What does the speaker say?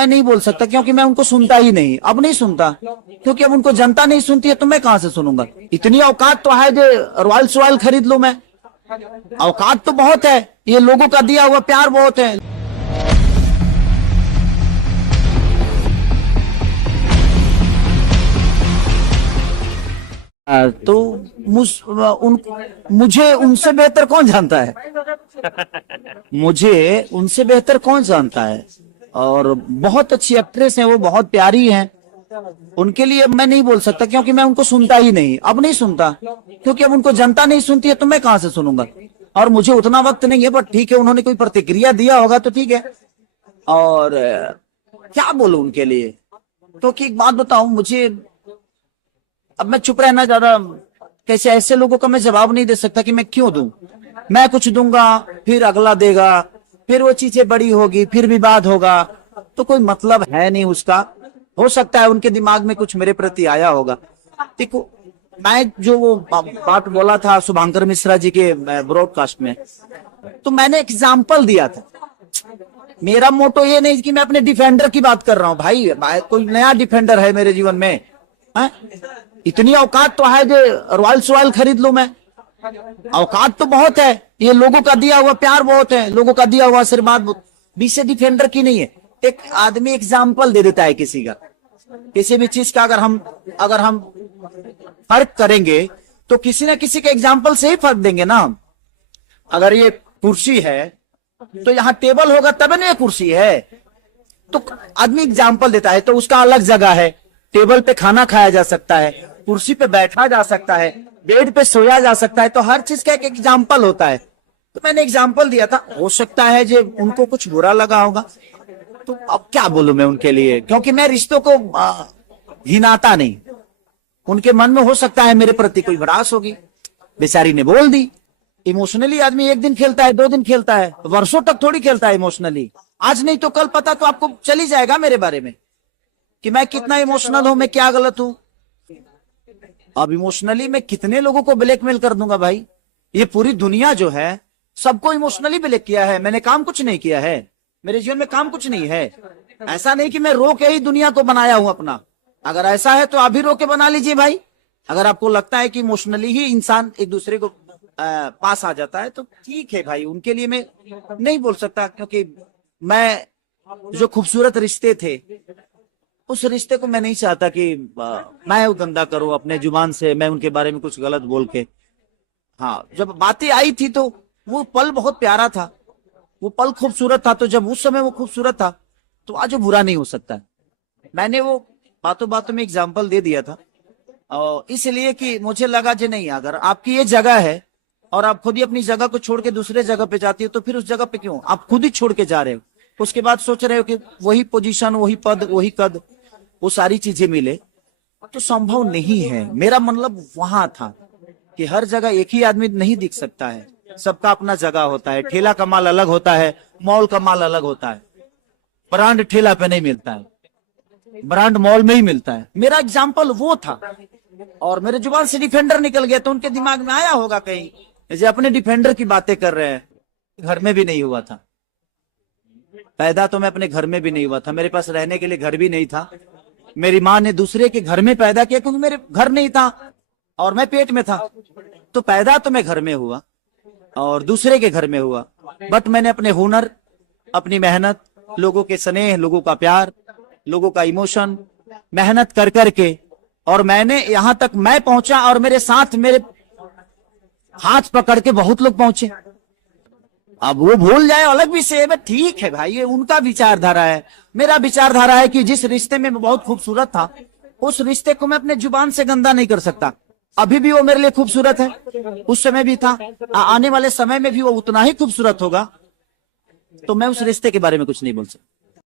मैं नहीं बोल सकता, क्योंकि मैं उनको सुनता ही नहीं, अब नहीं सुनता, क्योंकि अब उनको जनता नहीं सुनती है तो मैं कहां से सुनूंगा। इतनी औकात तो है जो रॉयल्स रॉयल खरीद लूं मैं, औकात तो बहुत है, ये लोगों का दिया हुआ प्यार बहुत है। तो मुझे उनसे बेहतर कौन जानता है, मुझे उनसे बेहतर कौन जानता है। और बहुत अच्छी एक्ट्रेस हैं वो, बहुत प्यारी हैं, उनके लिए मैं नहीं बोल सकता, क्योंकि मैं उनको सुनता ही नहीं, अब नहीं सुनता, क्योंकि अब उनको जनता नहीं सुनती है तो मैं कहां से सुनूंगा। और मुझे उतना वक्त नहीं है, बट ठीक है, उन्होंने कोई प्रतिक्रिया दिया होगा तो ठीक है। और क्या बोलूं उनके लिए, क्योंकि एक बात बताऊं, मुझे अब मैं चुप रहना ज्यादा, कैसे ऐसे लोगों का मैं जवाब नहीं दे सकता कि मैं क्यों दूं। मैं कुछ दूंगा, फिर अगला देगा, फिर वो चीजें बड़ी होगी, फिर विवाद होगा, तो कोई मतलब है नहीं उसका। हो सकता है उनके दिमाग में कुछ मेरे प्रति आया होगा। देखो, मैं जो वो बात बोला था शुभांकर मिश्रा जी के ब्रॉडकास्ट में, तो मैंने एग्जाम्पल दिया था। मेरा मोटो ये नहीं कि मैं अपने डिफेंडर की बात कर रहा हूं, भाई कोई नया डिफेंडर है मेरे जीवन में है? इतनी औकात तो है जो रॉयल्स रॉयल खरीद लूं मैं, औकात तो बहुत है, ये लोगों का दिया हुआ प्यार बहुत है, लोगों का दिया हुआ आशीर्वाद बहुत। बीस डिफेंडर की नहीं है, एक आदमी एग्जाम्पल दे देता है किसी का, किसी भी चीज का। अगर हम फर्क करेंगे तो किसी ना किसी के एग्जाम्पल से ही फर्क देंगे ना। अगर ये कुर्सी है तो यहाँ टेबल होगा तब ना ये कुर्सी है, तो आदमी एग्जाम्पल देता है। तो उसका अलग जगह है, टेबल पे खाना खाया जा सकता है, कुर्सी पे बैठा जा सकता है, बेड पे सोया जा सकता है, तो हर चीज का एक एग्जाम्पल होता है। तो मैंने एग्जाम्पल दिया था, हो सकता है जो उनको कुछ बुरा लगा होगा, तो अब क्या बोलूं मैं उनके लिए, क्योंकि मैं रिश्तों को घिनाता नहीं। उनके मन में हो सकता है मेरे प्रति कोई भड़ास होगी, बेचारी ने बोल दी। इमोशनली आदमी एक दिन खेलता है, 2 दिन खेलता है, वर्षों तक थोड़ी खेलता है इमोशनली। आज नहीं तो कल पता तो आपको चली जाएगा मेरे बारे में कि मैं कितना इमोशनल हूं, मैं क्या गलत हूं। अब इमोशनली मैं कितने लोगों को ब्लैकमेल कर दूंगा भाई। ये पूरी दुनिया जो है सबको इमोशनली ब्लैक किया है, मैंने काम कुछ नहीं किया है, मेरे जीवन में काम कुछ नहीं है। ऐसा नहीं कि मैं रो के ही दुनिया को बनाया हूं अपना। अगर ऐसा है तो आप भी रो के बना लीजिए भाई। अगर आपको लगता है कि इमोशनली ही इंसान एक दूसरे को पास आ जाता है तो ठीक है भाई, उनके लिए मैं नहीं बोल सकता, क्योंकि मैं जो खूबसूरत रिश्ते थे उस रिश्ते को मैं नहीं चाहता कि मैं वो गंदा करूं अपने जुबान से, मैं उनके बारे में कुछ गलत बोल के। हाँ, जब बातें आई थी तो वो पल बहुत प्यारा था, वो पल खूबसूरत था, तो जब उस समय वो खूबसूरत था तो आज वो बुरा नहीं हो सकता। मैंने वो बातों बातों में एग्जाम्पल दे दिया था, और इसलिए कि मुझे लगा कि नहीं, अगर आपकी ये जगह है और आप खुद ही अपनी जगह को छोड़ के दूसरे जगह पे जाती हो, तो फिर उस जगह पे क्यों आप खुद ही छोड़ के जा रहे हो। उसके बाद सोच रहे हो कि वही पोजीशन, वही पद, वही कद, वो सारी चीजें मिले, तो संभव नहीं है। मेरा मतलब वहां था कि हर जगह एक ही आदमी नहीं दिख सकता है, सबका अपना जगह होता है। ठेला का माल अलग होता है, मॉल का माल अलग होता है। ब्रांड ठेला पे नहीं मिलता है, ब्रांड मॉल में ही मिलता है। मेरा एग्जाम्पल वो था, और मेरे जुबान से डिफेंडर निकल गया, तो उनके दिमाग में आया होगा कहीं जैसे अपने डिफेंडर की बातें कर रहे हैं। घर में भी नहीं हुआ था पैदा, तो मैं अपने घर में भी नहीं हुआ था, मेरे पास रहने के लिए घर भी नहीं था। मेरी माँ ने दूसरे के घर में पैदा किया, क्योंकि मेरे घर नहीं था और मैं पेट में था। तो पैदा तो मैं घर में हुआ और दूसरे के घर में हुआ, बट मैंने अपने हुनर, अपनी मेहनत, लोगों के स्नेह, लोगों का प्यार, लोगों का इमोशन, मेहनत कर करके, और मैंने यहां तक मैं पहुंचा, और मेरे साथ मेरे हाथ पकड़ के बहुत लोग पहुंचे। अब वो भूल जाए अलग विषय है, ठीक है भाई, ये उनका विचारधारा है। मेरा विचारधारा है कि जिस रिश्ते में बहुत खूबसूरत था, उस रिश्ते को मैं अपने जुबान से गंदा नहीं कर सकता। अभी भी वो मेरे लिए खूबसूरत है, उस समय भी था, आने वाले समय में भी वो उतना ही खूबसूरत होगा। तो मैं उस रिश्ते के बारे में कुछ नहीं बोल सकता।